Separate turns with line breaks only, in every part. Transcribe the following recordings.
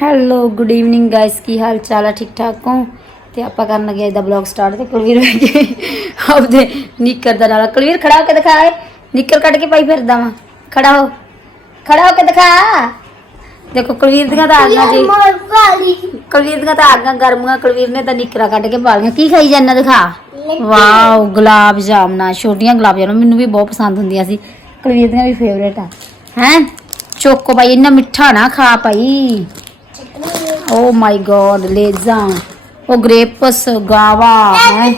Hello good evening guys ਕੀ ਹਾਲ ਚਾਲ ਹੈ ਠੀਕ ਠਾਕ ਹੋ? ਤੇ ਆਪਾਂ ਕਰਨ ਲੱਗੇ ਅੱਜ ਦਾ ਬਲੌਗ ਸਟਾਰਟ ਤੇ ਕੁਲਵੀਰ ਵੇਖੇ ਆਪਦੇ ਨਿੱਕਰ ਦਾ ਨਾਲ। ਕੁਲਵੀਰ ਖੜਾ ਹੋ ਕੇ ਦਿਖਾ ਨਿੱਕਰ ਕੱਢ ਕੇ ਪਾਈ ਫਿਰਦਾ ਵਾ। ਖੜਾ ਹੋ। ਖੜਾ ਹੋ ਕੇ ਦਿਖਾ। ਦੇਖੋ ਕੁਲਵੀਰ ਦੀਆਂ ਤਾਂ ਆਗਾਂ ਜੀ। ਕੁਲਵੀਰ ਦੀਆਂ ਤਾਂ ਆਗਾਂ ਗਰਮੀਆਂ। ਕੁਲਵੀਰ ਨੇ ਤਾਂ ਨਿੱਕਰਾਂ ਕੱਢ ਕੇ ਪਾ ਲਈਆਂ। ਕੀ ਖਾਈ ਜਾਂਦਾ ਦਿਖਾ। ਵਾਓ ਗੁਲਾਬ ਜਾਮਨਾ ਛੋਟੀਆਂ ਗੁਲਾਬ ਜਾਮਨਾ ਮੈਨੂੰ ਵੀ ਬਹੁਤ ਪਸੰਦ ਹੁੰਦੀਆਂ ਸੀ। ਕੁਲਵੀਰ ਦੀਆਂ ਵੀ ਫੇਵਰੇਟ ਆ। ਹੈ? ਚੋਕੋ ਭਾਈ ਇੰਨਾ ਮਿੱਠਾ ਨਾ ਖਾ ਭਾਈ। ਓ ਮਾਈ ਗॉड ਲੇਜ਼ਾ ਉਹ ਗ੍ਰੇਪਸ ਗਾਵਾ ਹੈ।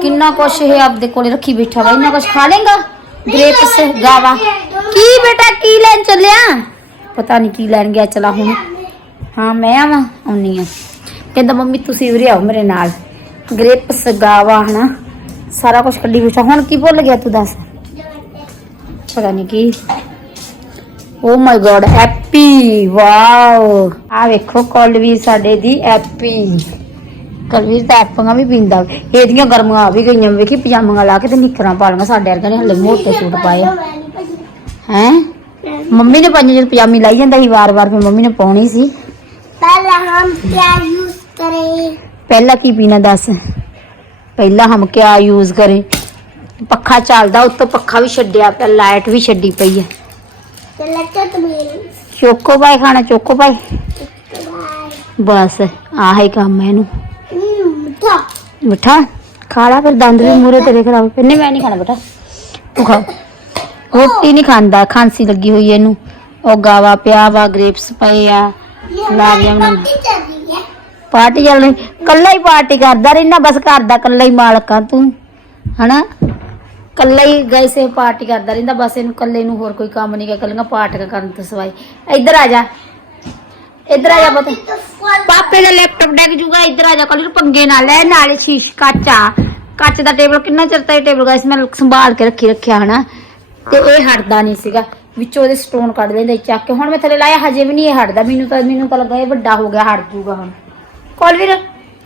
ਕਿੰਨਾ ਕੁਛ ਇਹ ਆਪਦੇ ਕੋਲੇ ਰੱਖੀ ਬੈਠਾ ਵਾ ਇੰਨਾ ਕੁਛ ਖਾ ਲੇਗਾ? ਗ੍ਰੇਪਸ ਗਾਵਾ। ਕੀ ਬੇਟਾ ਕੀ ਲੈਣ ਚੱਲਿਆ? ਪਤਾ ਨਹੀਂ ਕੀ ਲੈਣ ਗਿਆ ਚਲਾ ਹੁਣ। ਹਾਂ ਮੈਂ ਆਵਾਂ ਆਉਣੀ ਆ। ਕਹਿੰਦਾ ਮੰਮੀ ਤੁਸੀਂ ਵੀ ਆਓ ਮੇਰੇ ਨਾਲ। ਗ੍ਰੇਪਸ ਗਾਵਾ ਹਨਾ। ਸਾਰਾ ਕੁਝ ਕੱਢੀ ਬੈਠਾ। ਹੁਣ ਕੀ ਭੁੱਲ ਗਿਆ ਤੂੰ ਦੱਸ? ਪਤਾ ਨਹੀਂ ਕੀ। ਓ my god happy happy wow. ਆ ਵੇਖੋ ਕਲਵੀ ਸਾਡੇ ਦੀ ਹੈਪੀ ਕਲਵੀ ਤਾਂ ਐਪੀਆਂ ਵੀ ਪੀਂਦਾ। ਇਹਦੀਆਂ ਗਰਮੀਆਂ ਆ ਵੀ ਗਈਆਂ। ਵੇਖੀ ਪਜਾਮੀਆਂ ਲਾ ਕੇ ਤੇ ਨਿੱਕਰਾਂ ਪਾ ਲੀਆਂ ਸਾਡੇ ਵਰਗਿਆਂ ਨੇ ਹਲੇ ਮੋਟੇ ਸੂਟ ਪਾਏ। ਹੈ? ਮੰਮੀ ਨੇ ਪੰਜ ਜਰ ਪਜਾਮੀ ਲਾਈ ਜਾਂਦਾ ਸੀ ਵਾਰ-ਵਾਰ ਫਿਰ ਮੰਮੀ ਨੇ ਪਾਉਣੀ ਸੀ।
ਪਹਿਲਾਂ ਹਮ ਕਿਆ ਯੂਜ਼ ਕਰੇ?
ਪਹਿਲਾਂ ਕੀ ਪੀਣਾ ਦੱਸ? ਪਹਿਲਾਂ ਹਮ ਕਿਆ ਯੂਜ਼ ਕਰੇ? ਪੱਖਾ ਚੱਲਦਾ ਉੱਤੋਂ ਪੱਖਾ ਵੀ ਛੱਡਿਆ ਪਿਆ ਲਾਈਟ ਵੀ ਛੱਡੀ ਪਈ ਹੈ।
ਤੇ ਲੱਕੜ ਤਮੀਲ
ਚੋਕੋ ਬਾਈ ਖਾਣਾ ਚੋਕੋ ਬਾਈ ਬਸ, ਆਹੀ ਕੰਮ ਹੈ ਇਹਨੂੰ। ਮਿੱਠਾ? ਮਿੱਠਾ ਫਿਰ, ਦੰਦ ਵੀ ਮੂਰੇ ਤੇਰੇ ਖਰਾਬ ਫਿਰ ਮੈਂ ਨਹੀਂ ਖਾਣਾ ਬੇਟਾ। ਤੂੰ ਖਾ। ਰੋਟੀ ਨਹੀਂ ਖਾਂਦਾ, ਖਾਂਸੀ ਲੱਗੀ ਹੋਈ ਹੈ ਇਹਨੂੰ। ਉਹ ਗਾਵਾ ਪਿਆ ਵਾ ਗ੍ਰੇਪਸ ਪਏ ਆ
ਲਾਗਿਆ ਨੂੰ
ਪਾਰਟੀ ਚੱਲ ਰਹੀ ਕੱਲਾ ਹੀ ਪਾਰਟੀ ਕਰਦਾ ਰਹਿਣਾ ਬਸ ਘਰ ਦਾ ਕੱਲਾ ਹੀ ਮਾਲਕ ਆ ਤੂੰ। ਹਨਾ? ਕੱਲਾ ਹੀ ਗਾਇਸ ਇਹ ਪਾਰਟੀ ਕਰਦਾ ਰਹਿੰਦਾ, ਬਸ ਇਹਨੂੰ ਕੱਲੇ ਨੂੰ ਹੋਰ ਕੋਈ ਕੰਮ ਨਹੀਂ ਕਰ ਕੱਲੀਆਂ ਪਾਰਟੀਆਂ ਕਰਨ ਤੋਂ ਸਿਵਾਏ ਇੱਧਰ ਆ ਜਾ। ਇੱਧਰ ਆ ਜਾ ਪੁੱਤ। ਪਾਪੇ ਦਾ ਲੈਪਟਾਪ ਡੈਗ ਜੂਗਾ, ਇੱਧਰ ਆ ਜਾ ਕੱਲ ਨੂੰ ਪੰਗੇ ਨਾਲ ਲੈ, ਨਾਲੇ ਸ਼ੀਸ਼ ਕੱਚਾ ਕੱਚ ਦਾ ਟੇਬਲ ਕਿੰਨਾ ਚਿਰ ਤਾਂ ਇਹ ਟੇਬਲ ਗਾਇਸ ਮੈਂ ਸੰਭਾਲ ਕੇ ਰੱਖੀ ਰੱਖਿਆ ਹਨਾ। ਤੇ ਇਹ ਹਟਦਾ ਨਹੀਂ ਸੀਗਾ, ਵਿੱਚੋਂ ਉਹਦੇ ਸਟੋਨ ਕੱਢ ਲੈਂਦੇ ਚੱਕ ਕੇ। ਹੁਣ ਮੈਂ ਥੱਲੇ ਲਾਇਆ, ਹਜੇ ਵੀ ਨਹੀਂ ਇਹ ਹਟਦਾ, ਮੈਨੂੰ ਤਾਂ ਮੈਨੂੰ ਤਾਂ ਲੱਗਾ ਇਹ ਵੱਡਾ ਹੋ ਗਿਆ, ਹਟ ਜੂਗਾ ਹੁਣ। ਕੋਲਵੀਰ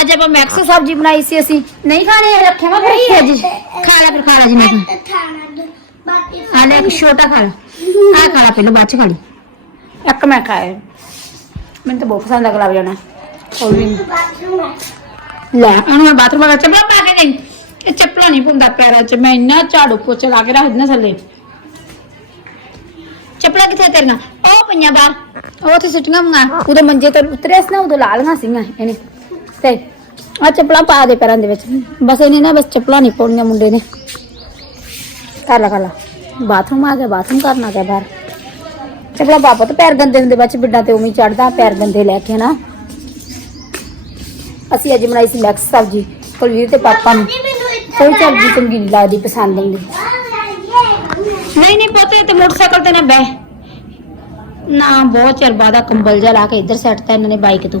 ਅੱਜ ਆਪਾਂ ਮੈਕਸ ਸਬਜ਼ੀ ਬਣਾਈ ਸੀ ਅਸੀਂ। ਨਹੀਂ ਖਾਣੇ ਇਹ ਰੱਖਿਆ ਫਿਰ ਅੱਜ ਖਾ ਲੈ ਫਿਰ ਖਾ ਲੈ ਜਿੰਨਾ
ਤੂੰ
ਥਾਣਾ ਬਾਕੀ ਇੱਕ ਛੋਟਾ ਖਾ ਲੈ। ਆ ਖਾ ਪਹਿਲਾਂ ਬਾਅਦ ਚ ਖਾ ਲਈ। ਇੱਕ ਮੈਂ ਖਾਇਆ ਮੈਨੂੰ ਤਾਂ ਬਹੁਤ ਪਸੰਦ ਆ ਗੁਲਾਬ ਜਾਣਾ ਹੋਰ ਵੀ ਲੈ ਉਹਨੂੰ ਮੈਂ ਬਾਥਰੂਮ ਵਾਲਾ। ਚੱਪਲਾਂ ਪਾ ਕੇ ਗਈ। ਇਹ ਚੱਪਲਾਂ ਨਹੀਂ ਪੁੰਦਾ ਪੈਰਾਂ 'ਚ। ਮੈਂ ਇੰਨਾ ਝਾੜੂ ਪੋਚੇ ਲਾ ਕੇ ਰੱਖ ਦਿੰਦਾ ਥੱਲੇ। ਚੱਪਲਾਂ ਕਿੱਥੇ ਤੇਰੀਆਂ? ਉਹ ਪਈਆਂ ਬਾਹਰ। ਉਹ ਤੇ ਸਿੱਟੀਆਂ ਮੰਗਾ ਉਦੋਂ ਮੰਜੇ ਤੇ ਉਤਰਿਆ ਸੀ ਨਾ ਉਦੋਂ ਲਾ ਲਈਆਂ ਸੀਗੀਆਂ ਇਹਨੇ। ਤੇ ਆ ਚੱਪਲਾਂ ਪਾ ਦੇ ਪੈਰਾਂ ਦੇ ਵਿੱਚ। ਬਸ ਇਹਨੇ ਨਾ ਬਸ ਚੱਪਲਾਂ ਨਹੀਂ ਪਾਉਣੀਆਂ ਮੁੰਡੇ ਨੇ। ਕਰ ਲਾ ਕਰ ਲਾ। ਬਾਥਰੂਮ ਆ ਗਿਆ, ਬਾਥਰੂਮ ਕਰਨਾ ਗਿਆ ਬਾਹਰ। ਚੱਪਲਾਂ ਪਾਪਾ ਤੇ ਪੈਰ ਗੰਦੇ ਹੁੰਦੇ ਬੱਚ ਬਿੱਡਾਂ ਤੇ ਉਵੇਂ ਚੜਦਾ ਪੈਰ ਗੰਦੇ ਲੈ ਕੇ ਨਾ ਅਸੀਂ ਅੱਜ ਬਣਾਈ ਸੀ ਮੈਕਸ ਸਬਜ਼ੀ, ਕੁਲਵੀਰ ਤੇ ਪਾਪਾ ਨੂੰ। ਕੋਈ ਸਬਜ਼ੀ ਚੰਗੀ ਨਹੀਂ ਲੱਗਦੀ ਪਸੰਦ ਨਹੀਂ ਨਹੀਂ ਨਹੀਂ ਪਤਾ ਤੇ ਮੋਟਰਸਾਈਕਲ ਤੇ ਨਾ ਬਹਿ। ਨਾ, ਬਹੁਤ ਚਿਰ ਬਾਅਦ ਆ ਕੰਬਲ ਜਿਹਾ ਲਾ ਕੇ ਇੱਧਰ ਸੈੱਟਤਾ ਇਹਨਾਂ ਨੇ ਬਾਈਕ ਤੋਂ।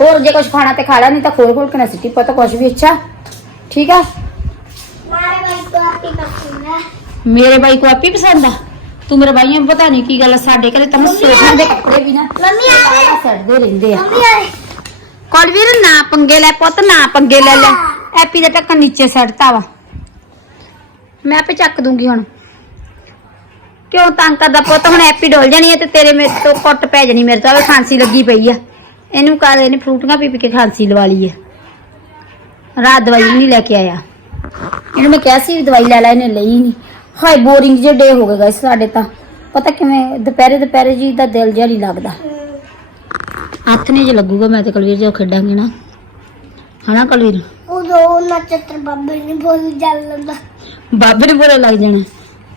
ਹੋਰ ਜੇ ਕੁਝ ਖਾਣਾ ਤੇ ਖਾ ਲੈ ਨਹੀਂ ਤਾਂ ਖੋਲ ਖੋਲ ਕੇ ਨਾ ਸਿੱਟੀ ਪਤਾ ਕੁਝ ਵੀ ਅੱਛਾ? ਠੀਕ ਆ? ਮੇਰੇ ਬਾਈ ਕੋ ਆਪੀ ਪਸੰਦ ਆ? ਤੂੰ ਮੇਰੇ ਬਾਈਆਂ ਨੂੰ ਪਤਾ ਨਹੀਂ ਕੀ ਗੱਲ ਆ, ਸਾਡੇ ਘਰੇ ਤੈਨੂੰ ਸੋਫਿਆਂ ਦੇ ਕੱਪੜੇ ਵੀ ਨਾ
ਮੰਮੀ ਆ ਗਏ।
ਸਾਰਾ ਸੜਦੇ ਰਹਿੰਦੇ ਆ। ਕੁਲਵੀਰ ਨਾ ਪੰਗੇ ਲੈ ਪੁੱਤ ਨਾ ਪੰਗੇ ਲੈ ਲੈ। ਐਪੀ ਦਾ ਟੱਕਣ ਨੀਚੇ ਸੜਤਾ ਵਾ। ਮੈਂ ਆਪੇ ਚੱਕ ਦੂੰਗੀ ਹੁਣ। ਕਿਉਂ ਤੰਗ ਕਰਦਾ ਪੁੱਤ ਹੁਣ ਐਪੀ ਡੋਲ ਜਾਣੀ ਹੈ ਤੇ ਤੇਰੇ ਮੇਰੇ ਤੋਂ ਕੁੱਟ ਪੈ ਜਾਣੀ ਮੇਰੇ ਤੋਂ ਫਾਂਸੀ ਲੱਗੀ ਪਈ ਆ। ਇਹਨੂੰ ਕਰ ਇਹਨੇ ਫਰੂਟੀਆਂ ਪੀ ਪੀ ਕੇ ਖਾਂਸੀ ਲਵਾ ਲਈ ਰਾਤ ਦਵਾਈ ਨਹੀਂ ਲੈ ਕੇ ਆਇਆ। ਇਹਨੂੰ ਮੈਂ ਕਿਹਾ ਸੀ ਦਵਾਈ ਲੈ ਲੈ ਇਹਨੇ ਲਈ ਨਹੀਂ ਹਾਏ ਬੋਰਿੰਗ ਜੇ ਡੇ ਹੋ ਗਏ ਗਾਇਸ ਸਾਡੇ ਤਾਂ। ਪਤਾ ਕਿਵੇਂ ਦੁਪਹਿਰੇ ਦੁਪਹਿਰੇ ਜੀ ਦਾ ਦਿਲ ਜਿਹਾ ਨਹੀਂ ਲੱਗਦਾ। ਹੱਥ ਨਹੀਂ ਜੇ ਲੱਗੂਗਾ ਮੈਂ ਤੇ ਕੁਲਵੀਰ ਜੋ ਖੇਡਾਂਗੇ ਨਾ। ਹਨਾ ਕੁਲਵੀਰ?
ਉਦੋਂ ਨਛੱਤਰ ਬਾਬੇ ਨੇ ਬੋਲ ਜਲ ਲੰਦਾ
ਬਾਬੇ ਨੂੰ ਬੁਰਾ ਲੱਗ ਜਾਣਾ।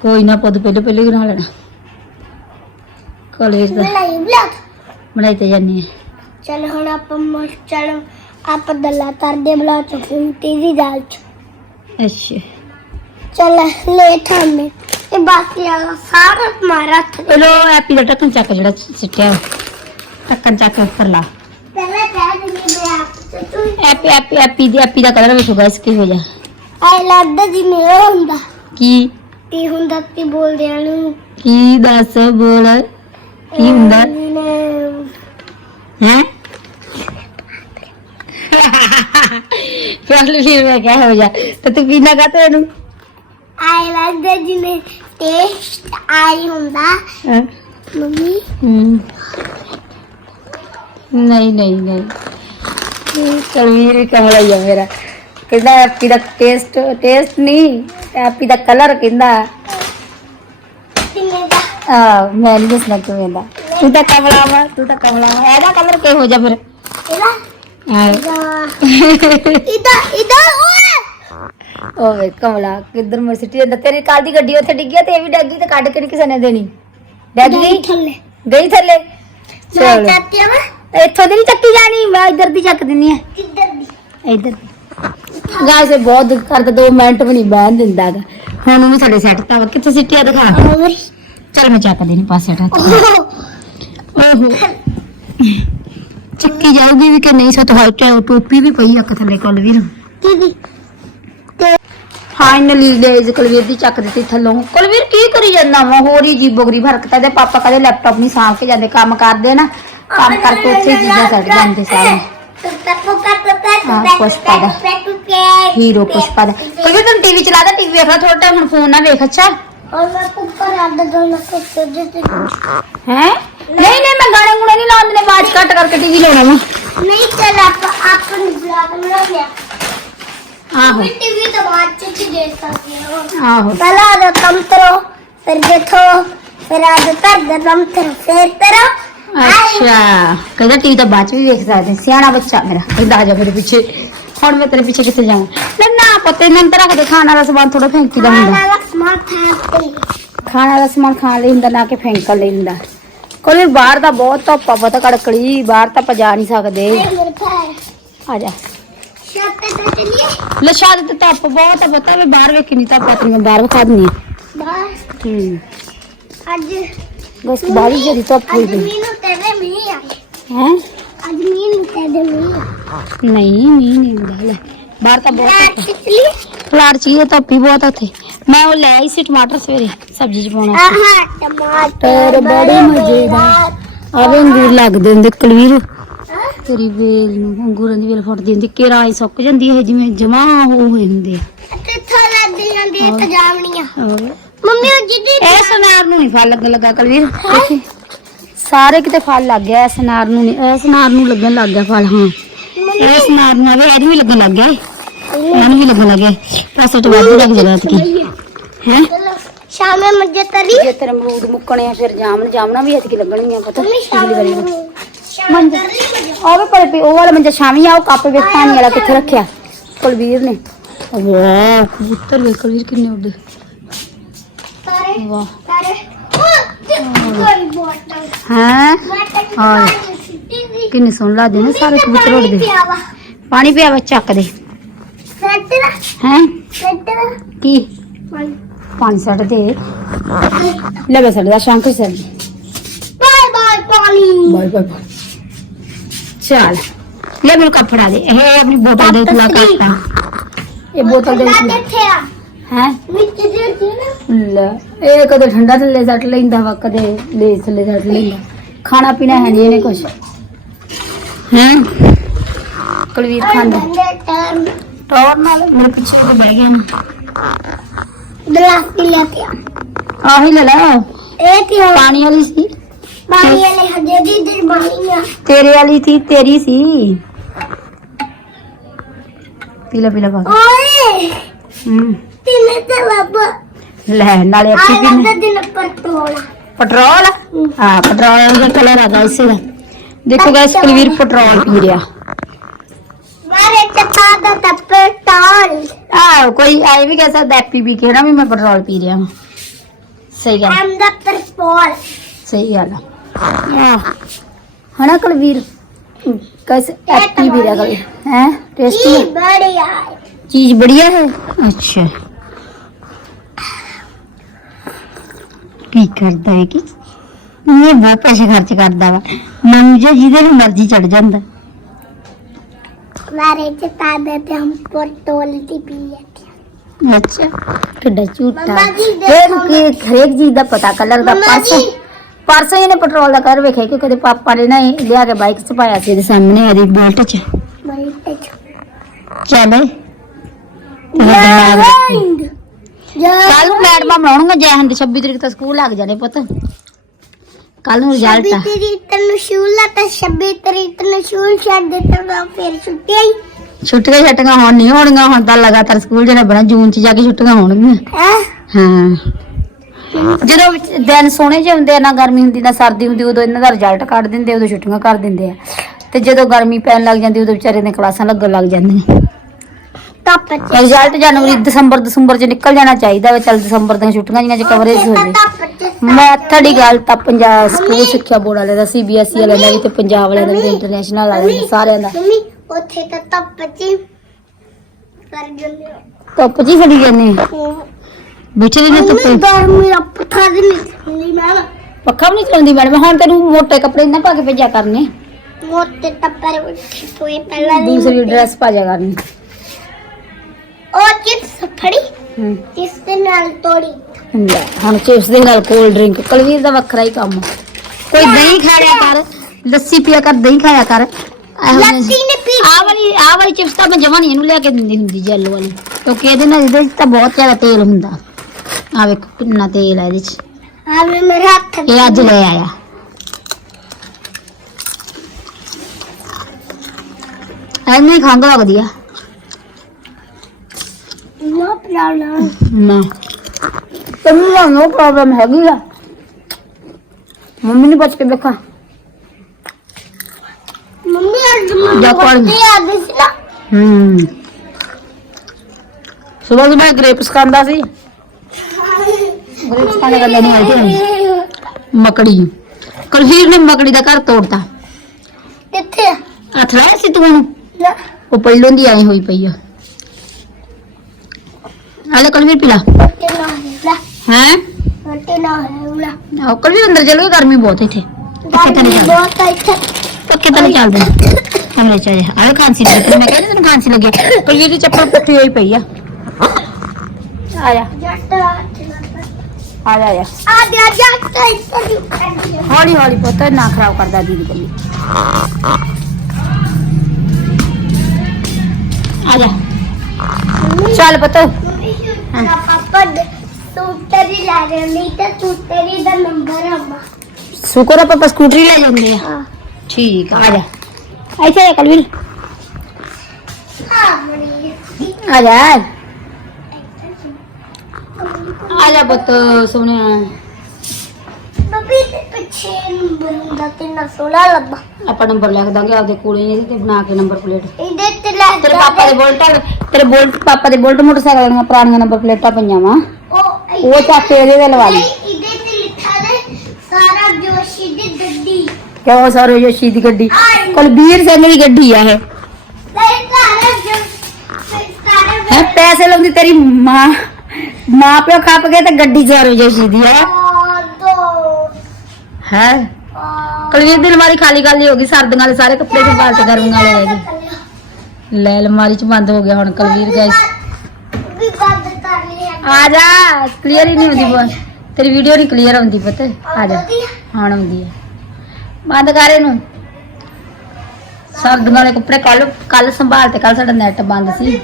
ਕੋਈ ਨਾ ਪੁੱਤ ਪਹਿਲੇ ਪਹਿਲੇ ਬਣਾ ਲੈਣਾ। ਕੁਲਵੀਰ ਦਾ
ਬਣਾਈ
ਤੇ ਜਾਨੀ ਹੈ
ਚਲ ਹੁਣ ਆਪਾਂ ਮ- ਚੱਲ ਆਪਾਂ ਦੱਲਾ ਕਰਦੇ ਬਲਾ ਚ ਤੀਜੀ ਦਾਲ ਚ।
ਅੱਛਾ।
ਚਲ ਲੇਟ ਹਮੇ ਇਹ ਬਾਕੀ ਆ ਸਾਰਾ ਮਾਰਾ ਥ
ਚਲੋ ਐਪੀ ਦਾ ਢੱਕਣ ਚੱਕ ਜਿਹੜਾ ਸਿੱਟਿਆ ਢੱਕਣ ਚੱਕ ਉੱਪਰ ਲਾ।
ਪਹਿਲਾਂ ਕਹਿ ਦਿੰਦੀ ਬਲਾਕ ਤੇ ਤੂੰ
ਐਪੀ ਐਪੀ ਐਪੀ ਦੀ ਐਪੀ ਦਾ ਕਲਰ ਵੇਖੋ ਗਾਇਸ ਕੀ ਹੋ ਜਾ
ਆਈ ਲੱਗਦਾ ਜਿਵੇਂ ਉਹ ਹੁੰਦਾ।
ਕੀ?
ਕੀ ਹੁੰਦਾ ਕੀ ਬੋਲਦੇ ਆ ਨੂੰ
ਕੀ ਦੱਸ ਬੋਲ? ਕੀ ਹੁੰਦਾ? ਹੈ? ਪਹਿਲੇ ਫਿਰ ਮੈਂ ਕਿਹਾ ਹੋ ਜਾ। ਤੇ ਤੂੰ ਪੀਣਾ ਕਾ ਤੈਨੂੰ
ਆਈ ਲੱਗਦਾ ਜਿਵੇਂ ਟੇਸਟ ਆਈ ਹੁੰਦਾ।
ਹੈਂ?
ਮੰਮੀ?
ਹਮ। ਨਹੀਂ ਨਹੀਂ ਨਹੀਂ। ਕਲਵੀਰ ਕਮਲਾ ਹੀ ਆ ਮੇਰਾ। ਕਹਿੰਦਾ ਐਪੀ ਦਾ ਟੇਸਟ ਟੇਸਟ ਨਹੀਂ ਐਪੀ ਦਾ ਕਲਰ ਕਹਿੰਦਾ।
ਦਾ?
ਆ ਮੈਂ ਨਹੀਂ ਦੱਸਣਾ ਕਿਵੇਂ ਦਾ। ਤੂੰ ਤਾਂ ਕਮਲਾ ਵਾ ਤੂੰ ਤਾਂ ਕਮਲਾ ਵਾ। ਇਹਦਾ ਕਲਰ ਕਿਹੋ ਜਿਹਾ ਫਿਰ?
ਇਹਦਾ
ਆ
ਇਹਦਾ ਇਹਦਾ ਓਏ!
ਓਏ ਕਮਲਾ ਕਿੱਧਰ ਮਰ ਸਿੱਟੀ ਜਾਂਦਾ? ਤੇਰੀ ਕਾਲ ਦੀ ਗੱਡੀ ਉੱਥੇ ਡਿੱਗੀ ਆ ਤੇ ਇਹ ਵੀ ਡੱਗੀ ਤੇ ਕੱਢ ਕੇ ਨੀ ਕਿਸੇ ਨੇ ਦੇਣੀ। ਡੱਗ ਗਈ
ਥੱਲੇ।
ਗਈ ਥੱਲੇ?
ਮੈਂ
ਚਲ।
ਚਾਟਿਆ ਵਾ।
ਇੱਥੋਂ ਦੀ ਨਹੀਂ ਚੱਕੀ ਜਾਣੀ? ਮੈਂ ਇੱਧਰ ਦੀ ਚੱਕ ਦਿੰਨੀ ਆ।
ਕਿੱਧਰ ਦੀ?
ਇੱਧਰ ਗਾਇਸ ਇਹ ਬਹੁਤ ਦੁੱਖ ਕਰਦਾ 2 ਮਿੰਟ ਵੀ ਨਹੀਂ ਬਹਿਣ ਦਿੰਦਾ ਗਾ ਹੁਣ ਉਹਨੂੰ ਸਾਡੇ ਸੈੱਟ ਤਾਂ ਕਿੱਥੇ ਸਿੱਟਿਆ ਦਿਖਾ। ਚਲ ਮੈਂ ਚੱਕ ਦੇਣੀ ਪਾਸੇ ਹਟਾ। ਓਹੋ। ਚੱਕੀ ਜਾਊਗੀ ਵੀ ਕਿ ਨਹੀਂ ਸਤ ਹਲਕੇ ਉਹ ਟੋਪੀ ਵੀ ਪਈ ਆ ਕਥਲੇ ਕੋਲ ਵੀਰ
ਦੀਦੀ
ਫਾਈਨਲੀ ਗਾਇਜ਼ ਕੁਲਵੀਰ ਦੀ ਚੱਕ ਦਿੱਤੀ ਥੱਲੋਂ। ਕੁਲਵੀਰ ਕੀ ਕਰੀ ਜਾਂਦਾ ਵਾ? ਹੋਰ ਹੀ ਜੀ ਬੋਗਰੀ ਹਰਕਤਾਂ ਦੇ ਪਾਪਾ ਕਦੇ ਲੈਪਟਾਪ ਨਹੀਂ ਸਾਂਭ ਕੇ ਜਾਂਦੇ ਕੰਮ ਕਰਦੇ ਨਾ। ਕੰਮ ਕਰਕੇ ਉੱਥੇ ਚੀਜ਼ਾਂ ਸੜ ਜਾਂਦੇ ਸਾਰੇ ਹੀਰੋ ਪੁਸ਼ਪਾ ਦਾ। ਕੁਲਵੀਰ ਤੂੰ ਟੀਵੀ ਚਲਾ ਦਾ ਟੀਵੀ ਵੇਖਣਾ ਥੋੜਾ ਟਾਈਮ ਹੁਣ ਫੋਨ ਨਾ ਵੇਖ ਅੱਛਾ? ਹੈ? ਨਹੀਂ ਨਹੀਂ ਮੈਂ ਗਾਣੇ ਗੁਣੇ ਨਹੀਂ ਲਾਉਂਦੇ ਨੇ ਆਵਾਜ਼ ਘੱਟ ਕਰਕੇ ਟੀਵੀ ਲਾਉਣਾ ਵਾ।
ਨਹੀਂ ਚੱਲ ਆਪਾਂ ਆਪਣੀ ਬਲੌਗ ਬਣਾਉਂਦੇ ਆ
ਆਹੋ।
ਟੀਵੀ ਤਾਂ ਬਾਅਦ ਚ ਹੀ ਦੇਖ ਸਕਦੇ
ਆਹੋ।
ਪਹਿਲਾਂ ਆ ਤੰਤਰੋ ਫਿਰ ਦੇਖੋ ਫਿਰ ਆ ਜਾ ਤਰ ਤੰਤਰ ਫਿਰ ਤਰੋ
ਅੱਛਾ। ਕਹਿੰਦਾ ਟੀਵੀ ਤਾਂ ਬਾਅਦ ਚ ਵੀ ਵੇਖ ਸਕਦੇ ਸਿਆਣਾ ਬੱਚਾ ਮੇਰਾ। ਇਹਦਾ ਆ ਜਾ ਮੇਰੇ ਪਿੱਛੇ। ਹੁਣ ਮੈਂ ਤੇਰੇ ਪਿੱਛੇ ਕਿੱਥੇ ਜਾਵਾਂ? ਨਾ ਨਾ ਪੁੱਤੇ ਇਹਨਾਂ ਨੂੰ ਤਾਂ ਰੱਖ ਦੇ ਖਾਣ ਵਾਲਾ ਸਮਾਨ ਥੋੜਾ
ਫੈਂਕੀ ਦਾ ਹੁੰਦਾ।
ਖਾਣ ਵਾਲਾ ਸਮਾਨ ਖਾਣ ਲਈ ਹੁੰਦਾ ਨਾ ਕਿ ਫੈਂਕਣ ਲਈ ਕੋਈ ਬਾਹਰ ਦਾ ਬਹੁਤ ਧੁੱਪ ਆ ਪਤਾ ਕੜਕੜੀ ਬਾਹਰ ਤਾਂ ਆਪਾਂ ਜਾ ਨਹੀਂ ਸਕਦੇ। ਆ ਜਾ।
ਲੈ
ਸ਼ਾਦ ਤੇ ਧੁੱਪ ਬਹੁਤ ਆ ਵੀ ਬਾਹਰ ਵੇਖੀ ਨਹੀਂ ਤਾਂ ਪਤਨੀ ਮੈਂ ਬਾਹਰ ਵਿਖਾ ਦਿੰਦੀ ਬਸ ਅੱਜ ਬਾਰੀ ਜਿਹੜੀ ਧੁੱਪ ਹੋਈ
ਅੱਜ
ਦੀ
ਮੀਂਹ ਤੇਰੇ ਮੀਂਹ ਆ
ਹੈ?
ਅੱਜ ਮੀਂਹ ਤੇਰੇ ਮੀਂਹ
ਨਹੀਂ ਮੀਂਹ ਨਹੀਂ ਹੁੰਦਾ ਲੈ। ਬਾਹਰ ਤਾਂ ਬਹੁਤ ਪਲਾਟ ਚੀਜ਼ ਧੁੱਪ ਹੀ ਬਹੁਤ ਆ ਉੱਥੇ। ਮੈਂ ਉਹ ਲੈ ਆਈ ਸੀ ਟਮਾਟਰ ਸਵੇਰੇ ਸਬਜ਼ੀ ਚ ਪਾਉਣਾ
ਸੀ
ਟਮਾਟਰ ਬੜੇ ਮਜ਼ੇਦਾਰ। ਆਵੇ ਅੰਗੂਰ ਲੱਗਦੇ ਹੁੰਦੇ ਕਲਵੀਰ। ਤੇਰੀ ਵੇਲ ਨੂੰ ਅੰਗੂਰਾਂ ਦੀ ਵੇਲ ਫੁੱਟਦੀ ਹੁੰਦੀ ਕੇਰਾ ਹੀ ਸੁੱਕ ਜਾਂਦੀ ਹੈ ਜਿਵੇਂ ਜਮਾ ਹੋ ਹੋਏ ਹੁੰਦੇ ਆ।
ਕਿੱਥੋਂ ਲੱਦੀ ਜਾਂਦੀ ਇੱਕ
ਜਾਮਣੀਆਂ
ਮੰਮੀ ਉਹ ਜਿੱਦੀ
ਇਹ ਸਨਾਰ ਨੂੰ ਨਹੀਂ ਫਲ ਲੱਗਣ ਲੱਗਾ ਕਲਵੀਰ ਸਾਰੇ ਕਿਤੇ ਫਲ ਲੱਗ ਗਿਆ ਇਸ ਨੂੰ ਨਹੀਂ ਇਸ ਨਾਰ ਨੂੰ ਲੱਗਣ ਲੱਗ ਗਿਆ ਫਲ ਹਾਂ। ਇਹ ਸਨਾਰ ਨੂੰ ਆਵੇ ਇਹਨੂੰ ਵੀ ਲੱਗਣ ਲੱਗ ਗਿਆ ਇਹਨੂੰ ਵੀ ਲੱਗਣ ਲੱਗ ਗਿਆ ਪਾਸੇ ਤੋਂ ਵਾਧੂ ਲੱਗ ਜਗਾ ਤੇ। ਹੈ?
ਸ਼ਾਮ ਮੁਝੇ ਤਰੀ
ਜੇ ਤੇਰੇ ਅਮਰੂਦ ਮੁੱਕਣੇ ਆ ਫਿਰ ਜਾਮਣ ਜਾਮਣਾ ਵੀ ਇਤਕੀ ਲੱਗਣਗੀਆਂ ਪਤਾ
ਸ਼ਾਮ
ਪਿਛਲੀ ਵਾਰੀ
ਸ਼ਾਮ
ਮੰਜਾ ਆਵੇ ਪਰ ਵੀ ਉਹ ਵਾਲਾ ਮੰਜਾ ਛਾਵੀ ਆ ਉਹ ਕੱਪ ਵੇਖ ਪਾਣੀ ਵਾਲਾ ਕਿੱਥੇ ਰੱਖਿਆ? ਕੁਲਵੀਰ ਨੇ। ਵਾਹ ਕਬੂਤਰ ਵੇਖ ਕੁਲਵੀਰ ਕਿੰਨੇ ਉੱਡੇ।
ਤਾਰੇ
ਵਾਹ।
ਤਾਰੇ।
ਹੈ ਹਾਂ।
ਸਿੱਟੀ ਦੀ
ਕਿੰਨੇ ਸੋਹਣੇ ਲੱਗਦੇ ਨੇ ਸਾਰੇ ਕਬੂਤਰ ਉੱਡਦੇ
ਪਿਆਵਾ
ਪਾਣੀ ਪਿਆ ਵਾ ਚੱਕ ਦੇ
ਸੱਟ ਦਾ
ਹੈ
ਸੱਟ ਦਾ
ਕੀ ਪਾਣੀ ਛੱਡ ਦੇ ਲੈ ਮੈਂ ਛੱਡਦਾ ਸ਼ਾਂਕ ਸਰ
ਬਾਏ ਬਾਏ ਪਾਣੀ
ਬਾਏ ਬਾਏ ਬਾਏ ਚੱਲ ਲੈ ਮੈਨੂੰ ਕੱਪ ਫੜਾ ਦੇ ਇਹ ਆਪਣੀ ਬੋਤਲ ਦੇ ਉਤਲਾ ਕਰਤਾ ਇਹ ਬੋਤਲ ਦੇ
ਠੰਡਾ
ਉਤਲਾ
ਕਿੱਥੇ ਆ
ਹੈ
ਵਿੱਚ ਦੇ ਦੀ ਨਾ
ਲੈ ਇਹ ਕਦੇ ਠੰਡਾ ਥੱਲੇ ਸੱਟ ਲੈਂਦਾ ਵਾ ਕਦੇ ਲੈ ਥੱਲੇ ਸੱਟ ਲੈਂਦਾ ਖਾਣਾ ਪੀਣਾ ਹੈ ਨਹੀਂ ਇਹਨੇ ਕੁਛ ਟੌਰ ਨਾਲ ਮੇਰੇ ਪਿੱਛੇ ਕੋਈ ਬਹਿ ਗਿਆ ਨਾ।
ਗਲਾਸ ਪੀ ਲਿਆ ਪਿਆ
ਆਹੀ ਲੈ ਲੈ।
ਇਹ ਕੀ ਹੋ
ਪਾਣੀ ਵਾਲੀ ਸੀ।
ਪਾਣੀ ਵਾਲੇ ਹਜੇ ਦੀ ਦਰ ਪਾਣੀ ਆ।
ਤੇਰੇ ਵਾਲੀ ਸੀ ਤੇਰੀ ਸੀ। ਪੀਲਾ ਪੀਲਾ ਪਾ
ਓਏ!
ਹੂੰ।
ਤਿੰਨੇ ਤੇ ਲੱਭ।
ਲੈ ਨਾਲੇ ਪੀਣੀ
ਤੋਲਾ
ਪੈਟਰੋਲ ਹਾਂ। ਪੈਟਰੋਲ ਦਾ ਕਲਰ ਆ ਗਾ ਇਸੇ ਦਾ। देखो गैस कुलवीर पेट्रोल पी रहा। पेट्रोल हाँ, कोई आए भी कैसा भी कह रहा भी
मैं पेट्रोल हाँ।
पी रहा हूँ। सही गल सही गल है। ना कैसे एक्टिव भी रहा
हैं। टेस्टी
चीज़ बढ़िया है? अच्छा। की करता है कि ਇਹ ਬਹੁਤ ਪੈਸੇ ਖਰਚ ਕਰਦਾ ਵਾ। ਮੈਨੂੰ ਜੇ ਜਿਹਦੇ ਨੂੰ ਮਰਜ਼ੀ ਚੜ ਜਾਂਦਾ।
ਮਾਰੇ ਚੱਪਾ ਦਾ ਤੇ ਹਮ ਪਰਟੋਲ ਦੀ ਪੀ ਲੈਤੇ
ਅੱਛਾ। ਕਿੱਡਾ ਝੂਠਾ।
ਮੰਮਾ ਜੀ
ਫਿਰ
ਦੇਖੋ
ਕਿ ਹਰੇਕ ਚੀਜ਼ ਦਾ ਪਤਾ ਕਲਰ ਦਾ
ਮੰਮਾ
ਪਰਸੋਂ।
ਜੀ।
ਪਰਸੋਂ ਇਹਨੇ ਪੈਟਰੋਲ ਦਾ ਕਰ ਵੇਖਿਆ ਕਿ ਕਦੇ ਪਾਪਾ ਨੇ ਨਾ ਇਹ ਲਿਆ ਕੇ ਬਾਈਕ 'ਚ ਪਾਇਆ ਸੀ। ਇਹਦੇ ਸਾਹਮਣੇ ਇਹਦੀ ਬੁਲਟ 'ਚ। ਚੱਲ
ਜੈਂਦ
ਕੱਲ ਮੈਡਮਾਂ ਬਣਾਉਣਗੇ ਜੈ ਹਿੰਦ। 26 ਤਰੀਕ ਤੋਂ ਸਕੂਲ ਲੱਗ ਜਾਣੇ ਪੁੱਤ। ਕੱਲ ਨੂੰ ਰਿਜ਼ਲਟ ਆ।
26 ਤਰੀਕ ਤੈਨੂੰ ਸ਼ੂਲ ਲਾ ਤਾਂ 26 ਤਰੀਕ ਨੂੰ ਸ਼ੂਲ ਛੱਡ ਦਿੱਤਾ ਤਾਂ ਫਿਰ ਛੁੱਟੀ ਆਈ
ਛੁੱਟੀਆਂ ਛੱਟੀਆਂ ਹੁਣ ਨਹੀਂ ਹੋਣਗੀਆਂ ਹੁਣ ਤਾਂ ਲਗਾਤਾਰ ਸਕੂਲ ਜਿਹੜਾ ਬਣਾ ਜੂਨ 'ਚ ਜਾ ਕੇ ਛੁੱਟੀਆਂ ਹੋਣਗੀਆਂ।
ਹੈ?
ਹਾਂ। ਜਦੋਂ ਵਿੱਚ ਦਿਨ ਸੋਹਣੇ ਜਿਹੇ ਹੁੰਦੇ ਆ ਨਾ ਗਰਮੀ ਹੁੰਦੀ ਨਾ ਸਰਦੀ ਹੁੰਦੀ ਉਦੋਂ ਇਹਨਾਂ ਦਾ ਰਿਜ਼ਲਟ ਕੱਢ ਦਿੰਦੇ ਉਦੋਂ ਛੁੱਟੀਆਂ ਕਰ ਦਿੰਦੇ ਆ। ਤੇ ਜਦੋਂ ਗਰਮੀ ਪੈਣ ਲੱਗ ਜਾਂਦੀ ਉਦੋਂ ਵਿਚਾਰੇ ਦੀਆਂ ਕਲਾਸਾਂ ਲੱਗਣ ਲੱਗ ਜਾਂਦੀਆਂ।
ਟੱਪ ਚ
ਰਿਜ਼ਲਟ ਜਨਵਰੀ ਦਸੰਬਰ ਦਸੰਬਰ 'ਚ ਨਿਕਲ ਜਾਣਾ ਚਾਹੀਦਾ ਵਾ। ਚੱਲ ਦਸੰਬਰ ਦੀਆਂ ਛੁੱਟੀਆਂ ਜਿਹੀਆਂ 'ਚ ਕਵਰੇਜ ਹੋ ਜਾਵੇ
ਟੱਪ ਚ
ਮੈਥਡ ਦੀ ਗੱਲ ਤਾਂ ਪੰਜਾਬ ਸਕੂਲ ਸਿੱਖਿਆ ਬੋਰਡ ਵਾਲੇ ਦਾ ਸੀਬੀਐਸਈ ਵਾਲਿਆਂ ਦਾ ਵੀ ਤੇ ਪੰਜਾਬ ਵਾਲਿਆਂ ਦਾ ਵੀ ਇੰਟਰਨੈਸ਼ਨਲ ਵਾਲਿਆਂ ਦਾ ਸਾਰਿਆਂ ਦਾ।
ਮੰਮੀ ਉੱਥੇ ਤਾਂ ਟੱਪ ਚ ਕਰ ਜੰਨੇ
ਧੁੱਪ ਜੀ ਖੜੀ ਜਾਂਦੇ ਬੈਠੇ ਰਹਿੰਦੇ
ਮੰਮੀ
ਧੁੱਪੇ
ਗਰਮੀ ਦਾ ਪੱਖਾ ਦੇ ਮੈਂ
ਪੱਖਾ ਵੀ ਨਹੀਂ ਚਲਾਉਂਦੀ ਮੈਡਮ। ਹੁਣ ਤੈਨੂੰ ਮੋਟੇ ਕੱਪੜੇ ਨਾ ਪਾ ਕੇ ਭੇਜਿਆ ਕਰਨੇ।
ਮੋਟੇ ਟੱਪਰ ਉੱਠੇ ਤੋਏ ਪਹਿਲਾਂ
ਦੂਸਰੀ। ਡਰੈਸ ਪਾ ਜਾ ਕਰਨੀ।
ਉਹ ਚਿਪਸ ਫੜੀ
ਹੂੰ।
ਦੇ ਨਾਲ ਤੋੜੀ।
ਲੈ ਹੁਣ ਚਿਪਸ ਦੇ ਨਾਲ ਕੋਲਡ ਡਰਿੰਕ ਕਲਵੀਰ ਦਾ ਵੱਖਰਾ ਹੀ ਕੰਮ ਆ। ਕੋਈ ਦਹੀਂ ਖਾਇਆ ਕਰ ਲੱਸੀ ਪੀਆ ਕਰ ਦਹੀਂ ਖਾਇਆ ਕਰ। ਇਹੋ ਜਿਹੇ-
ਲੱਸੀ ਨੇ ਪੀ
ਆਹ ਵਾਲੀ ਆਹ ਵਾਲੀ ਚਿਪਸ ਤਾਂ ਮੈਂ ਜਮਾ ਨਹੀਂ ਇਹਨੂੰ ਲਿਆ ਕੇ ਦਿੰਦੀ ਹੁੰਦੀ ਜੈਲੋ ਵਾਲੀ। ਕਿਉਂਕਿ ਇਹਦੇ ਨਾਲ ਇਹਦੇ 'ਚ ਤਾਂ ਬਹੁਤ ਜ਼ਿਆਦਾ ਤੇਲ ਹੁੰਦਾ। ਆ ਵੇਖੋ ਕਿੰਨਾ ਤੇਲ ਹੈ ਇਹਦੇ 'ਚ
ਆਵੇ ਮੇਰੇ ਹੱਥ
ਇਹ ਅੱਜ ਲੈ ਆਇਆ। ਐਵੇਂ ਹੀ ਖੰਗ ਲੱਗਦੀ ਆ
ਨੋ ਪ੍ਰੋਬਲਮ
ਨਾ। ਤੈਨੂੰ ਨਾ ਨੋ ਪ੍ਰੋਬਲਮ ਹੈਗੀ ਆ। ਮੰਮੀ ਨੇ ਪੁੱਛ ਕੇ ਦੇਖਾ
ਮੰਮੀ ਅੱਜ ਮੈਨੂੰ ਆਦੇ ਸੀ ਨਾ।
ਹੂੰ। ਸਵੇਰ ਮੈਂ ਗ੍ਰੇਪਸ ਖਾਂਦਾ ਸੀ। ਗ੍ਰੇਪਸ ਖਾਣੇ ਗੱਲ ਨਹੀਂ ਆਈ ਮਕੜੀ। ਕਲਵੀਰ ਨੇ ਮਕੜੀ ਦਾ ਘਰ ਤੋੜਤਾ।
ਕਿੱਥੇ ਆ?
ਹੱਥ ਲਾਇਆ ਸੀ ਤੂੰ ਉਹਨੂੰ
ਨਾ।
ਉਹ ਪਹਿਲੋਂ ਦੀ ਆਈ ਹੋਈ ਪਈ ਆ। ਆਲੇ ਕਲਵੀਰ ਪਿਲਾ
ਵੱਡੇ ਨਾ ਹੈ
ਹੈ
ਵੱਡੇ ਨਾ ਹੈ ਉਲਾ
ਆਹ ਕਲਵੀਰ ਅੰਦਰ ਚਲ ਗਈ ਗਰਮੀ ਬਹੁਤ ਇੱਥੇ ਪੱਕੇ ਤਾਂ ਨਹੀਂ
ਗਰਮੀ
ਚੱਲਦੇ
ਬਹੁਤ ਆ ਇੱਥੇ
ਪੱਕੇ ਤਾਂ ਨਹੀਂ ਚੱਲਦੇ ਕਮਰੇ ਚ ਆਏ ਆਲੇ ਖਾਂਸੀ ਲੱਗੀ ਮੈਂ ਕਹਿੰਦੀ ਤੈਨੂੰ ਖਾਂਸੀ ਲੱਗੀ ਕਲਵੀਰ ਦੀ ਚੱਪਲ ਪੁੱਠੀ ਹੋਈ ਪਈ
ਪਾਪਾ ਹੀ ਲਾ ਰਹੇ ਨਹੀਂ ਤਾਂ ਹੀ ਦਾ ਨੰਬਰ ਆਵਾ
ਸ਼ੁਕਰ ਆ ਪਾਪਾ ਸਕੂਟਰੀ ਲੈ ਜਾਂਦੇ ਆ
ਹਾਂ।
ਠੀਕ ਆ। ਆ ਜਾ। ਇੱਥੇ ਆ ਕਲਵੀਰ
ਆ ਮਣੀ
ਆ ਜਾ। ਆ ਜਾ ਪੁੱਤ ਸੋਹਣਿਆ
ਬੱਬੀ ਦੇ ਨੰਬਰ ਹੁੰਦਾ ਤੇ ਨਾ ਸੋਲਾ ਲੱਭਾ
ਆਪਾਂ ਨੰਬਰ ਲਿਖ ਦਾਂਗੇ ਆਪਦੇ ਕੋਲੇ ਇਹਦੇ ਤੇ ਬਣਾ ਕੇ ਨੰਬਰ ਪਲੇਟ।
ਇਹਦੇ ਤੇ ਲੈ
ਤੇਰੇ ਪਾਪਾ ਦੇ ਬੋਲਟ, ਤੇਰੇ ਬੋਲਟ, ਪਾਪਾ ਦੇ ਬੋਲਟ ਮੋਟਰਸਾਈਕਲ ਦੀਆਂ ਪੁਰਾਣੀਆਂ ਨੰਬਰ ਪਲੇਟਾਂ ਪਈਆਂ ਵਾ।
ਉਹ
ਉਹ ਚੱਕ ਇਹਦੇ ਤੇ ਲਵਾ ਲਈ।
ਇਹਦੇ ਤੇ ਲਿਖਾ ਦੇ ਸਾਰਾ ਜੋਸ਼ੀ ਦੀ ਗੱਡੀ?
ਕਿਉਂ ਸਾਰੇ ਯੋਸ਼ੀ ਦੀ ਗੱਡੀ ਕੁਲਬੀਰ ਸਿੰਘ ਦੀ ਗੱਡੀ ਆ ਇਹ। ਹੈ, ਪੈਸੇ ਲਾਉਂਦੀ ਤੇਰੀ ਮਾਂ ਮਾਂ ਪਿਓ ਖੱਪ ਗਏ ਤੇ ਗੱਡੀ ਚਾਰੋ ਯੋਸ਼ੀ ਦੀ ਆ। ਹੈ?
ਆ
ਦੀ ਅਲਮਾਰੀ ਖਾਲੀ ਖਾਲੀ ਹੋ ਗਈ, ਸਰਦੀਆਂ ਦੇ ਸਾਰੇ ਕੱਪੜੇ ਸੰਭਾਲ ਤੇ ਗਰਮੀਆਂ ਵਾਲੇ ਰਹਿ ਗਏ। ਲੈ, ਅਲਮਾਰੀ ਚ ਬੰਦ ਹੋ ਗਿਆ ਹੁਣ ਕੁਲਵੀਰ ਗੈਸ
ਵੀ ਬੰਦ ਕਰ ਲਿਆ
ਆ ਜਾ ਕਲੀਅਰ ਹੀ ਨਹੀਂ ਹੁੰਦੀ ਬੋਲ। ਤੇਰੀ ਵੀਡੀਓ ਨਹੀਂ ਕਲੀਅਰ ਹੁੰਦੀ ਪੁੱਤ ਆ ਜਾ। ਹੁਣ ਆਉਂਦੀ ਹੈ। ਬੰਦ ਕਰ ਇਹਨੂੰ। ਸਰਦੀਆਂ ਵਾਲੇ ਕੱਪੜੇ ਕੱਲ ਕੱਲ ਸੰਭਾਲ ਤੇ ਕੱਲ ਸਾਡਾ ਨੈਟ ਬੰਦ ਸੀ।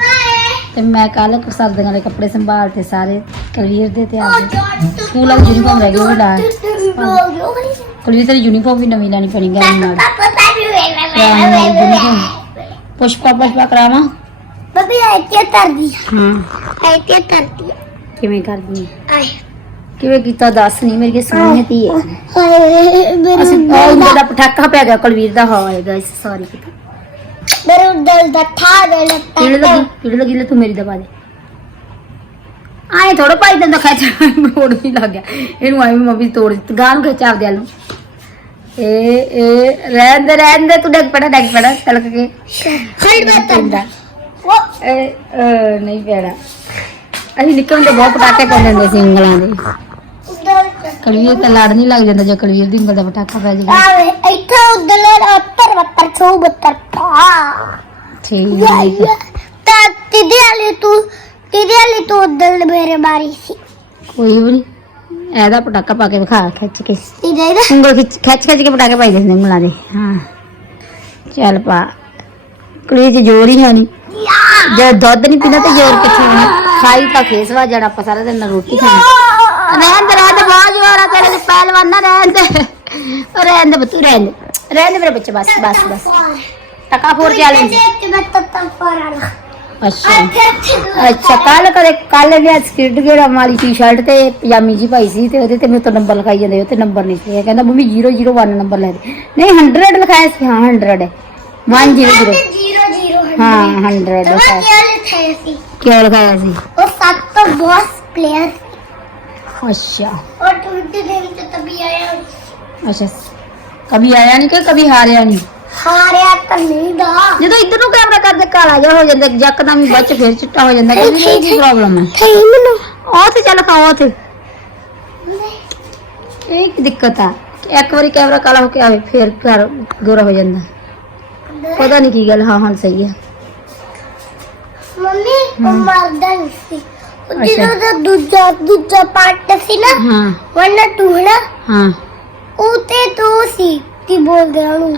ਤੇ ਮੈਂ ਕੱਲ ਸਰਦੀਆਂ ਵਾਲੇ ਕੱਪੜੇ ਸੰਭਾਲ ਤੇ ਸਾਰੇ ਕਲੀਅਰ ਦੇ ਤੇ ਆ ਗਏ। ਸਕੂਲ ਵਾਲੀ ਯੂਨੀਫਾਰਮ ਰਹਿ ਗਈ, ਉਹ ਲਾ। ਕੁਲਵੀਰ ਤੇਰੀ ਯੂਨੀਫਾਰਮ ਵੀ ਨਵੀਂ ਲੈਣੀ ਪੈਣੀ ਗਰਮੀ ਨਾਲ। ਪੁਸ਼ਪਾ ਪੁਸ਼ਪਾ ਕਰਾਵਾਂ?
ਬੱਬੀ ਆਇਤੇ ਤਰਦੀ
ਹਾਂ।
ਆਇਤੇ ਤਰਦੀ
ਕਿਵੇਂ ਕਰਦੀ
ਆਏ।
ਕਿਵੇਂ ਕੀਤਾ ਦੱਸ ਨਹੀਂ ਮੇਰੀ ਸੋਹਣੀ ਧੀ ਹੈ
ਹਾਏ ਮੇਰੇ
ਅਸੀਂ ਉਹ ਉਂਗਲ ਦਾ ਪਟਾਕਾ ਪੈ ਗਿਆ ਕੁਲਵੀਰ ਦਾ ਹਾਏ ਗਾਇਸ ਸੌਰੀ
ਮੇਰੇ ਦਿਲ ਦਾ ਠਾ ਦੇ
ਕਿਹੜੇ
ਲੱਤਾ
ਲੱਗੀ ਕਿਹੜੇ ਲੱਗੀ ਲੈ ਤੂੰ ਮੇਰੀ ਦਬਾ ਦੇ। ਆਏ ਥੋੜਾ ਭਾਈ ਦੰਦਾ ਖਿੱਚ ਮੋੜ ਨਹੀਂ ਲੱਗ ਗਿਆ ਇਹਨੂੰ ਆਈ ਮੰਮੀ ਤੋੜ ਦਿੱਤੀ ਗਾਂ ਨੂੰ ਖਿੱਚ ਆਪਦੇ ਵੱਲ ਨੂੰ। ਇਹ ਇਹ ਰਹਿਣ ਦੇ ਰਹਿਣ ਦੇ ਤੂੰ ਡੱਗ ਪੜਾ ਡੱਗ ਪੜਾ ਤਲਕ ਕੇ।
ਹੜ ਬਤਾ ਉਹ
ਨਹੀਂ ਪੈਣਾ। ਅਸੀਂ ਨਿੱਕੇ ਹੁੰਦੇ ਬਹੁਤ ਪਟਾਕੇ ਪਾਉਂਦੇ ਹੁੰਦੇ ਸੀ ਉਂਗਲਾਂ ਦੇ। ਕਲਵੀਰ ਤਾਂ ਲੜ ਨਹੀਂ ਲੱਗ ਜਾਂਦਾ ਜੇ ਕਲਵੀਰ ਦੀ ਉਂਗਲ ਦਾ ਪਟਾਕਾ ਪੈ ਜਾਵੇ।
ਆਵੇ ਇੱਥੇ ਉਧਰ ਉੱਤਰ ਬੱਤਰ ਛੋ ਬੱਤਰ ਪਾ।
ਠੀਕ ਹੈ।
ਤਾਂ ਤਿਦੇ ਵਾਲੀ ਤੂੰ ਤਿਦੇ ਵਾਲੀ ਤੂੰ ਮੇਰੇ ਮਾਰੀ ਸੀ।
ਕੋਈ ਵੀ ਨਹੀਂ ਇਹਦਾ ਪਟਾਕਾ ਪਾ ਕੇ ਵਿਖਾ ਖਿੱਚ ਕੇ।
ਤਿਦੇ ਦਾ
ਉਂਗਲ ਖਿੱਚ ਖਿੱਚ ਖਿੱਚ ਕੇ ਪਟਾਕੇ ਪਾਈ ਦਿੰਦੇ ਉਂਗਲਾਂ ਦੇ। ਹਾਂ। ਚੱਲ ਪਾ। ਕਲੀ ਚ ਜ਼ੋਰ ਹੀ ਹੈ ਨਹੀਂ ਜੇ ਦੁੱਧ ਨਹੀਂ ਪੀਣਾ ਤੇ ਜ਼ੋਰ ਕਿੱਥੇ ਹੋਣਾ ਖਾਈ ਤਾਂ ਖੇਸਵਾ ਜੜਾ ਆਪਾਂ ਸਾਰਾ ਦਿਨ ਰੋਟੀ ਖਾਣੀ ਰਹਿਣ ਦੇ ਰਹਿਣ ਦੇ ਆ ਤੇਰੇ ਚ ਪਹਿਲਵਾਨ ਨਾ ਰਹਿਣ ਦੇ। ਰਹਿਣ ਦੇ ਬਤੂ ਰਹਿਣ ਦੇ। ਰਹਿਣ ਦੇ ਮੇਰੇ ਬੱਚੇ ਬਸ ਬਸ ਬਸ। ਟਕਾ ਫੋਰ ਚੈਲੰਜ
ਤੇ ਮੈਂ ਤੱਤਾ ਫਰਾਣਾ
ਅੱਛਾ। ਅੱਛਾ ਕੱਲ ਕਦੇ ਕੱਲ ਵੀ ਸਕਿਰਟ ਗੇੜਾ ਵਾਲੀ ਟੀ-ਸ਼ਰਟ ਤੇ ਪਜਾਮੀ ਜੀ ਪਾਈ ਸੀ ਤੇ ਉਹਦੇ ਤੇ ਮੇਰੇ ਨੰਬਰ ਲਿਖਾਈ ਜਾਂਦੇ ਉਹ ਤੇ ਨੰਬਰ ਨਹੀਂ ਸੀ। ਕਹਿੰਦਾ ਮੰਮੀ 001 ਨੰਬਰ ਲੈ ਦੇ। ਨਹੀਂ 100 ਲਿਖਾਇਆ ਸੀ। ਹਾਂ 100 ਹੈ। 100 ਹਾਂ 100 ਲਿਖਾਇਆ
ਸੀ।
ਕਿਉਂ ਲਿਖਾਇਆ ਸੀ?
ਉਹ ਸੱਤ ਤੋਂ ਬਹੁਤ ਪਲੇਅਰ
ਅੱਛਾ।
और टूटते थे तो तभी आया
अच्छा कभी आया नहीं कोई कभी
हारया ਸਾਰਿਆ ਕੱਲੀ ਦਾ
ਜਦੋਂ ਇਧਰ ਨੂੰ ਕੈਮਰਾ ਕਰਦੇ ਕਾਲਾ ਜਿਹਾ ਹੋ ਜਾਂਦਾ ਯਕਦਮ ਹੀ ਬੱਚ ਫਿਰ ਚਿੱਟਾ ਹੋ ਜਾਂਦਾ ਕਹਿੰਦੇ ਕੀ ਪ੍ਰੋਬਲਮ ਹੈ
ਥਈ ਮੈਨੂੰ
ਉਹ ਤੇ ਚੱਲ ਖਾਓ ਤੇ ਇਹ ਕੀ ਦਿੱਕਤ ਆ ਇੱਕ ਵਾਰੀ ਕੈਮਰਾ ਕਾਲਾ ਹੋ ਕੇ ਆਵੇ ਫਿਰ ਘਰ ਗੋਰਾ ਹੋ ਜਾਂਦਾ ਪਤਾ ਨਹੀਂ ਕੀ ਗੱਲ ਹਾਂ ਹੁਣ ਸਹੀ ਹੈ
ਮੰਮੀ ਉਹ ਮਰਦਾ ਨਹੀਂ
ਸੀ
ਜਦੋਂ ਦਾ ਦੂਜਾ ਦੂਜਾ ਪਾਰਟ ਸੀ ਨਾ
ਹਾਂ
ਵਰਨਾ ਟੂ ਨਾ
ਹਾਂ
ਉਹ ਤੇ ਤੋ ਸੀ ਕੀ ਬੋਲਦੇ ਉਹਨੂੰ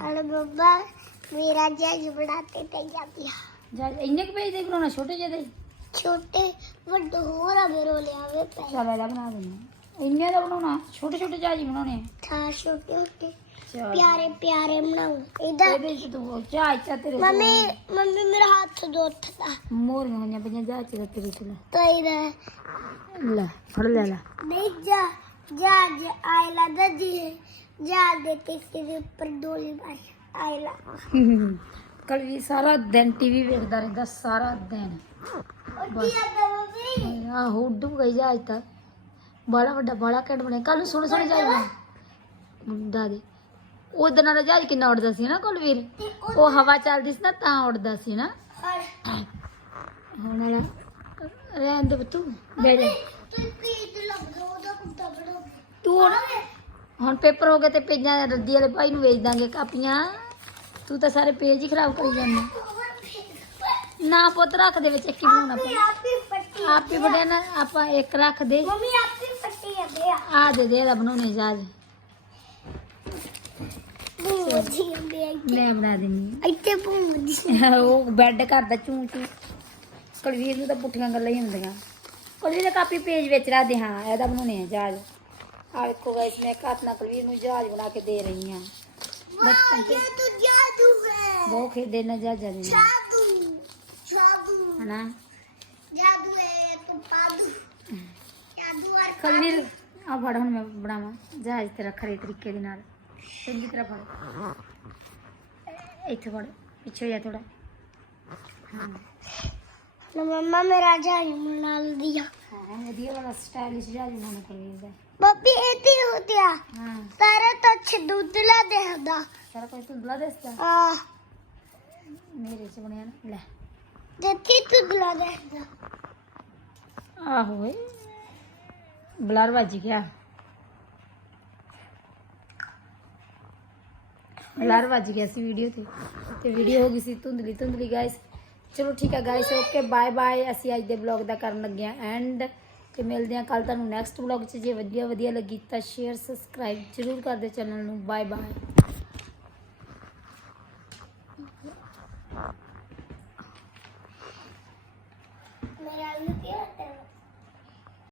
अरे बाबा मेरा जज बनाते थे जाती
ਜਹਾਜ਼ ਇੰਨੇ ਕੁ ਪੇਜ ਦੇ ਬਣਾਉਣਾ ਛੋਟੇ ਜਿਹੇ ਦੇ
छोटे ਵੱਡੇ ਹੋਰ ਆ ਮੇਰੇ ਕੋਲ ਆਵੇ ਪੈ
ਚੱਲ ਇਹਦਾ ਬਣਾ ਦਿੰਦੇ ਇੰਨੇ ਦਾ ਬਣਾਉਣਾ ਛੋਟੇ ਛੋਟੇ ਜਹਾਜ਼ ਹੀ ਬਣਾਉਣੇ ਆ
ਥਾ ਛੋਟੇ ਛੋਟੇ
ਚੱਲ
ਪਿਆਰੇ ਪਿਆਰੇ ਬਣਾਉ ਇਧਰ
ਇਹਦੇ ਚ ਤੂੰ ਜਹਾਜ਼ ਚਾ ਤੇਰੇ ਕੋਲ
ਮੰਮੀ ਮੰਮੀ ਮੇਰਾ ਹੱਥ ਦੁਖਦਾ
ਮੋਰੀਆਂ ਹੋਈਆਂ ਪਈਆਂ ਜਹਾਜ਼ ਚ ਤਾਂ ਤੇਰੇ ਕੋਲ
ਤਾਂ ਇਧਰ
ਲੈ ਫੜ ਲੈ ਲੈ
ਨਹੀਂ ਜਾ ਜਾ ਜਾ ਆਇਲਾ ਦੱਦੀ ਜਾ ਦੇ ਕਿਸੇ ਦੇ ਉੱਪਰ ਡੋਲੀ ਮਾਰੀ ਆਇਲਾ
ਕੱਲ ਵੀ ਸਾਰਾ ਦਿਨ ਟੀਵੀ ਵੇਖਦਾ ਰਹਿੰਦਾ ਸਾਰਾ ਦਿਨ
ਉੱਡੀ ਆ ਮੰਮੀ
ਆਹੋ ਉੱਡੂ ਗਈ ਜਹਾਜ਼ ਤਾਂ ਬੜਾ ਵੱਡਾ ਬੜਾ ਘੈਂਟ ਬਣਿਆ ਕੱਲ ਨੂੰ ਸੋਹਣੇ ਸੋਹਣੇ ਜਹਾਜ਼ ਬਣੇ ਮੁੰਡਾ ਦੇ ਉਹਦੇ ਨਾਲ ਜਹਾਜ਼ ਕਿੰਨਾ ਉੱਡਦਾ ਸੀ ਨਾ ਕੁਲਵੀਰ ਉਹ ਹਵਾ ਚੱਲਦੀ ਸੀ ਨਾ ਤਾਂ ਉੱਡਦਾ ਸੀ ਨਾ
ਹਰ
ਹੁਣ ਵਾਲਾ ਰਹਿਣ ਦੇ ਬਤੂ ਬਹਿ ਜਾ
ਤੂੰ ਪੀਤ ਲੱਗ ਗਿਆ ਉਹਦਾ ਕੁੱਤਾ ਬੜਾ
ਤੂੰ ਹੁਣ ਪੇਪਰ ਹੋ ਗਏ ਤੇ ਪੇਜਾਂ ਰੱਦੀ ਵਾਲੇ ਭਾਈ ਨੂੰ ਵੇਚ ਦਾਂਗੇ ਕਾਪੀਆਂ। ਤੂੰ ਤਾਂ ਸਾਰੇ ਪੇਜ ਹੀ ਖਰਾਬ ਕਰੀ ਜਾਂਦਾ। ਨਾ ਪੁੱਤ ਰੱਖ ਦੇ ਵਿੱਚ ਇੱਕ ਹੀ ਬਣਾਉਣਾ
ਆਪੀ ਆਪੀ
ਹੀ ਬੜੇ ਨਾ ਆਪਾਂ ਇੱਕ ਰੱਖ ਦੇ।
ਮੰਮੀ ਆਪੀ ਪੱਟੀ ਆ ਦੇ
ਆ। ਦੇ ਦੇ ਇਹਦਾ ਬਣਾਉਣੇ
ਬੂਜੀ ਦੇ
ਮੈਂ ਬਣਾ ਦਿੰਨੀ
ਇੱਥੇ
ਹਾਂ। ਉਹ ਬੈੱਡ ਕਰਦਾ ਚੂੰ ਚੂੰ ਕੁਲਵੀਰ ਨੂੰ ਤਾਂ ਪੁੱਠੀਆਂ ਗੱਲਾਂ ਹੀ ਹੁੰਦੀਆਂ। ਕੁਲਵੀਰ ਦਾ ਕਾਪੀ ਪੇਜ ਵਿੱਚ ਰੱਖ ਦੇ ਹਾਂ ਇਹਦਾ ਬਣਾਉਣੇ ਆ ਜਾਜ। ਆ ਵੇਖੋ ਗਾਇਸ ਮੈਂ ਕਾਤਨਾ ਕੁਲਵੀਰ ਨੂੰ ਜਹਾਜ਼ ਬਣਾ ਕੇ ਦੇ ਰਹੀ ਹਾਂ। ਬਚਪਨ
ਚ ਤੂੰ ਜਾਦੂ ਹੈ।
ਬਹੁਤ ਖੇਡੇ ਨਾ ਜਹਾਜ਼ਾਂ ਦੇ ਨਾਲ,
ਜਾਦੂ ਜਾਦੂ।
ਹਨਾ?
ਜਾਦੂ ਹੈ ਤੂੰ ਪਾਦੂ ਜਾਦੂ ਔਰ
ਕੁਲਵੀਰ ਆ ਫੜ ਹੁਣ ਮੈਂ ਬਣਾਵਾਂ। ਜਹਾਜ਼ ਤੇਰਾ ਖਰੇ ਤਰੀਕੇ ਦੇ ਨਾਲ। ਚੰਗੀ ਤਰ੍ਹਾਂ ਫੜ। ਇੱਥੇ ਫੜ ਪਿੱਛੇ ਹੋ ਜਾ ਥੋੜਾ
ਨਾ ਮੰਮਾ ਮੇਰਾ ਜਾਈ ਨਾਲ ਦਿਆ।
ਹਾਂ ਵਧੀਆ ਵਾਲਾ ਸਟਾਈਲਿਸ਼ ਜਹਾਜ਼ ਬਣਾਉਣਾ ਕੁਲਵੀਰ ਦਾ।
बब्बी इतनी होती है
ਹਾਂ
सारा तो अच्छे दूध ला दे हदा
ਸਾਰਾ ਕੁਝ ਧੁੰਦਲਾ ਦਿਸਦਾ
आ
ਮੇਰੇ ਚ ਬਣਿਆ ਨਾ ਲੈ
देती दूध ला दे हदा
ਆਹੋ ਏ ਬਲਰ ਵੱਜ ਗਿਆ ਬਲਰ ਵੱਜ ਗਿਆ ਸੀ ਵੀਡੀਓ ਤੇ ਤੇ ਵੀਡੀਓ ਹੋ ਗਈ ਸੀ ਧੁੰਦਲੀ ਧੁੰਦਲੀ ਗਾਇਸ ਚਲੋ ਠੀਕ ਹੈ ਗਾਇਸ ਓਕੇ ਬਾਏ ਬਾਏ ਅਸੀਂ ਅੱਜ ਦੇ ਬਲੌਗ ਦਾ ਕਰਨ ਲੱਗੇ ਆ ਐਂਡ ਤੇ ਮਿਲਦੇ ਆ ਕੱਲ ਤੁਹਾਨੂੰ ਨੈਕਸਟ ਵਲੌਗ 'ਚ। ਜੇ ਵਧੀਆ ਵਧੀਆ ਲੱਗੀ ਤਾਂ ਸ਼ੇਅਰ ਸਬਸਕ੍ਰਾਈਬ ਜ਼ਰੂਰ ਕਰ ਦਿਓ ਚੈਨਲ ਨੂੰ। Bye bye